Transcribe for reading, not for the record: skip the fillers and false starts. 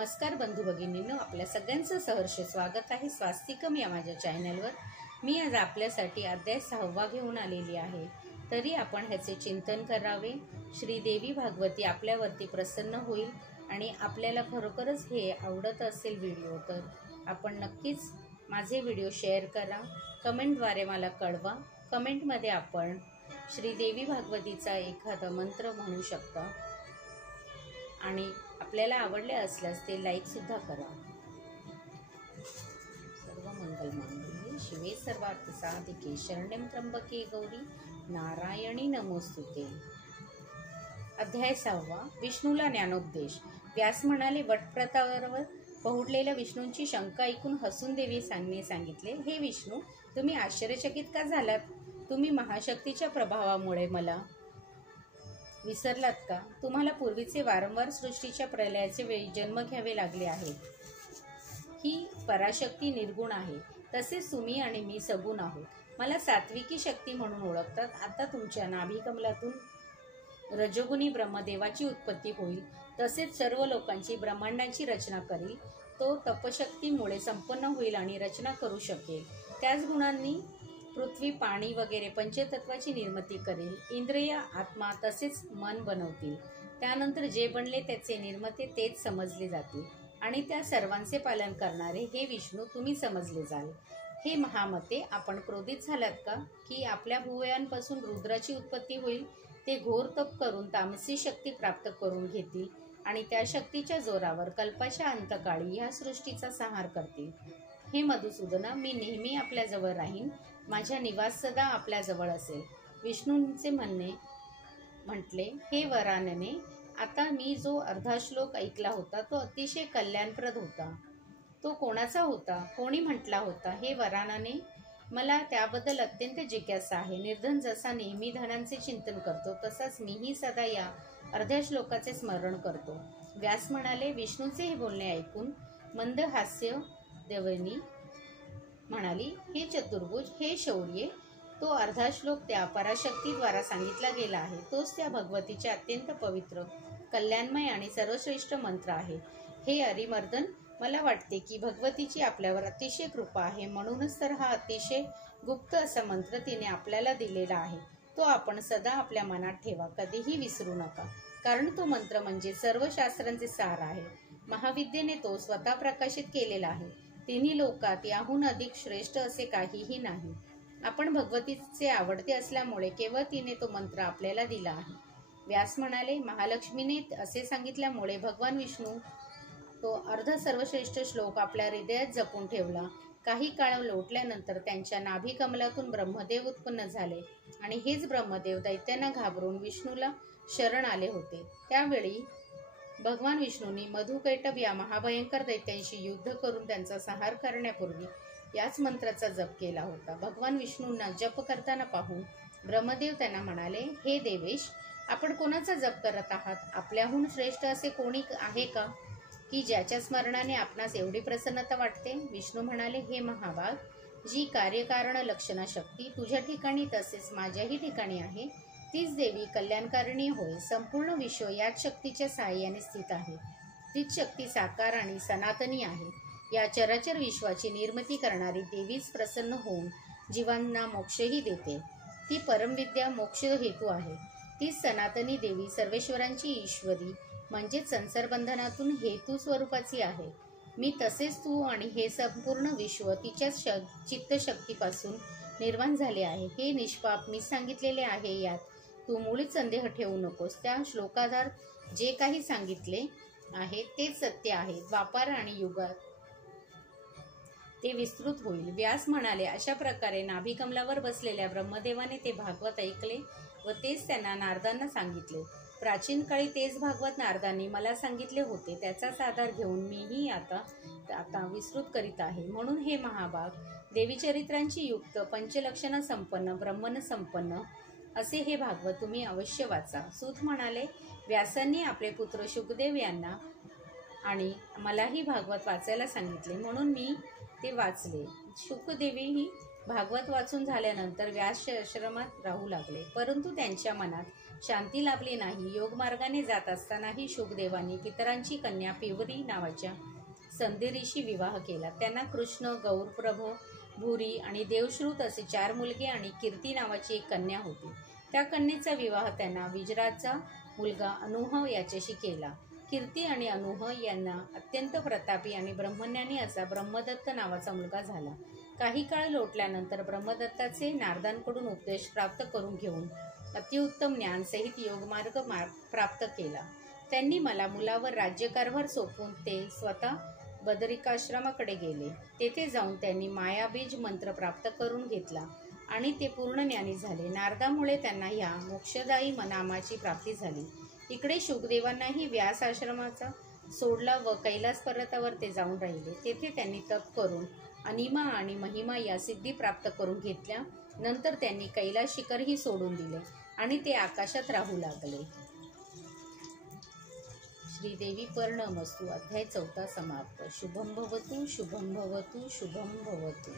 नमस्कार बंधू भगिनींनो, आपल्या सगळ्यांचं सहर्ष स्वागत आहे स्वास्तिकम या माझ्या चॅनलवर। मी आज आपल्यासाठी अध्याय 6 घेऊन आलेली आहे। तरी आपण ह्याचे चिंतन करावे। श्रीदेवी भागवती आपल्यावरती प्रसन्न होईल आणि आपल्याला खरोखरच हे आवडत असेल व्हिडिओ तर आपण नक्कीच माझे व्हिडिओ शेअर करा, कमेंटद्वारे मला कळवा। कमेंटमध्ये आपण श्रीदेवी भागवतीचा एखादा मंत्र म्हणू शकता आणि आपल्याला आवडले असल्यास ते लाईक सुद्धा करा। सर्व मंगल मांगल्ये शिवे सर्वार्थ साधिके शरण्यं त्र्यंबके गौरी नारायणी नमोस्तुते। अध्याय 6 विष्णूला ज्ञानोपदेश। व्यास म्हणाले, वटप्रतावर पहुडलेल्या विष्णूंची शंका ऐकून हसून देवी सांगितले, हे विष्णू, तुम्ही आश्चर्यचकित का झालात? तुम्ही महाशक्तीच्या प्रभावामुळे मला विसरलात का? तुम्हाला पूर्वीचे वारंवार सृष्टीच्या प्रलयाचे वेळी जन्म घ्यावे लागले आहेत। ही पराशक्ती निर्गुण आहे, तसेच तुम्ही आणि मी सगुण आहोत। मला सात्विकी शक्ती म्हणून ओळखतात। आता तुमच्या नाभिकमलातून रजोगुणी ब्रह्मदेवाची उत्पत्ती होईल, तसेच सर्व लोकांची ब्रह्मांडाची रचना करील। तो तपशक्तीमुळे संपन्न होईल आणि रचना करू शकेल। त्याच गुणांनी पृथ्वी, पाणी वगैरे पंचतत्वाची निर्मिती करेल। इंद्रिय, आत्मा तसेच मन बनवतील। त्यानंतर जे बनले त्याचे निर्माते तेच समजले जातील आणि त्या सर्वांचे पालन करणारे हे विष्णू तुम्ही समजले जाल। हे महामते, आपण क्रोधित झालात का की आपल्या भुवयांपासून रुद्राची उत्पत्ती होईल? ते घोर तप करून तामसी शक्ती प्राप्त करून घेतील आणि त्या शक्तीच्या जोरावर कल्पाच्या अंतकाळी ह्या सृष्टीचा संहार करतील। हे मधुसूदना, मी नेहमी आपल्या जवळ राहीन, माझ्या निवास सदा आपल्या जवळ असेल। विष्णूंचे म्हटले, हे वरानने, आता मी जो अर्धा श्लोक ऐकला होता तो अतिशय कल्याणप्रद होता। तो कोणाचा होता? कोणी म्हटला होता? हे वरानने, मला त्याबद्दल अत्यंत जिज्ञासा आहे। निर्धन जसा नेहमी धनांचे चिंतन करतो, तसाच मीही सदा या अर्ध्या श्लोकाचे स्मरण करतो। व्यास म्हणाले, विष्णूचे हे बोलणे ऐकून मंद हास्य देवनी म्हणाली, हे चतुर्भुज, हे शौर्ये, तो अर्धा श्लोक त्या पराशक्तीद्वारा सांगितला गेला आहे। तोच त्या भगवतीचे अत्यंत पवित्र, कल्याणमय आणि सर्वश्रेष्ठ मंत्र आहे। हे अरिमर्दन, मला वाटते की भगवतीची आपल्यावर अतिशय कृपा आहे, म्हणूनच तर हा अतिशय गुप्त असा मंत्र तिने आपल्याला दिलेला आहे। तो आपण सदा आपल्या मनात ठेवा, कधीही विसरू नका, कारण तो मंत्र म्हणजे सर्व शास्त्रांचे सार आहे। महाविद्येने तो स्वतः प्रकाशित केलेला आहे। तिन्ही लोकात याहून अधिक श्रेष्ठ असे काहीही नाही। आपण भगवतीचे आवडते असल्यामुळे केवळ तिने तो मंत्र आपल्याला दिला आहे। व्यास म्हणाले, महालक्ष्मीने असे सांगितल्यामुळे भगवान विष्णू तो अर्ध सर्वश्रेष्ठ श्लोक आपल्या हृदयात जपून ठेवला। काही काळ लोटल्यानंतर त्यांच्या नाभिकमलातून ब्रह्मदेव उत्पन्न झाले आणि हेच ब्रह्मदेव दैत्यांना घाबरून विष्णूला शरण आले होते। त्यावेळी भगवान विष्णूंनी मधुकैटभ या महाभयंकर दैत्यांशी युद्ध करून त्यांचा संहार करण्यापूर्वी याच मंत्राचा जप केला होता। भगवान विष्णूंना जप करताना पाहून ब्रह्मदेव त्यांना म्हणाले, हे देवेश, आपण कोणाचा जप करत आहात? आपल्याहून श्रेष्ठ असे कोणी आहे का की ज्याच्या स्मरणाने आपणास एवढी प्रसन्नता वाटते? विष्णू म्हणाले, हे महाभाग, जी कार्यकारण लक्षणा शक्ती तुझ्या ठिकाणी तसेच माझ्याही ठिकाणी आहे, तीच देवी कल्याणकारिणी होय। संपूर्ण विश्व याच शक्तीच्या साहाय्याने स्थित आहे। तीच शक्ती साकार आणि सनातनी आहे। या चराचर विश्वाची निर्मिती करणारी देवीच प्रसन्न होऊन जीवांना मोक्षही देते। ती परमविद्या मोक्ष हेतू आहे। तीच सनातनी देवी सर्वेश्वरांची ईश्वरी म्हणजेच संसार बंधनातून हेतू स्वरूपाची आहे। मी तसेच तू आणि हे संपूर्ण विश्व तिच्याच चित्तशक्तीपासून निर्माण झाले आहे। हे निष्पाप मी सांगितलेले आहे, यात तू मुळीच संदेह ठेवू नकोस। त्या श्लोकाधार जे काही सांगितले आहे तेच सत्य आहे। द्वापार आणि युगात ते विस्तृत होईल। व्यास म्हणाले, अशा प्रकारे नाभिकमलावर बसलेल्या ब्रह्मदेवाने ते भागवत ऐकले व तेच त्यांना नारदांना सांगितले। प्राचीन काळी तेच भागवत नारदांनी मला सांगितले होते, त्याचाच आधार घेऊन मीही आता विस्तृत करीत आहे। म्हणून हे महाभाग, देवीचरित्रांची युक्त, पंचलक्षण संपन्न, ब्रह्मन संपन्न असे हे भागवत तुम्ही अवश्य वाचा। सूत म्हणाले, व्यासांनी आपले पुत्र शुकदेव यांना आणि मलाही भागवत वाचायला सांगितले, म्हणून मी ते वाचले। शुकदेवीही भागवत वाचून झाल्यानंतर व्यास आश्रमात राहू लागले, परंतु त्यांच्या मनात शांती लाभली नाही. योगमार्गाने जात असतानाही शुकदेवांनी पितरांची कन्या पिवरी नावाच्या संदेरीशी विवाह केला. त्यांना कृष्ण, गौरप्रभ, भूरी आणि देवश्रुत असे 4 मुलगे आणि कीर्ती नावाची एक कन्या होती. त्या कन्येचा विवाह त्यांना विजराचा मुलगा अनुह याच्याशी केला. कीर्ती आणि अनुह यांना अत्यंत प्रतापी आणि ब्रह्मज्ञानी असा ब्रह्मदत्त नावाचा मुलगा झाला. काही काळ लोटल्यानंतर ब्रह्मदत्ताचे नारदांकडून उपदेश प्राप्त करून घेऊन अतिउत्तम ज्ञानसहित योगमार्ग प्राप्त केला. त्यांनी मला मुलावर राज्यकारभार सोपवून ते स्वतः बदरिकाश्रमाकडे गेले. तेथे जाऊन त्यांनी मायाबीज मंत्र प्राप्त करून घेतला आणि ते पूर्ण ज्ञानी झाले. नारदामुळे त्यांना ह्या मोक्षदायी नामाची प्राप्ती झाली. इकडे शुकदेवांनाही व्यास आश्रमाचा सोडला व कैलास पर्वतावर ते जाऊन राहिले. तेथे त्यांनी तप करून अनिमा आणि महिमा या सिद्धी प्राप्त करून घेतल्या. नंतर त्यांनी कैलास शिखरही सोडून दिले आणि ते आकाशात राहू लागले. श्रीदेवी पर्णमस्तु. अध्याय 4 समाप्त. शुभम भवतु, शुभम भवतु, शुभम भवतु.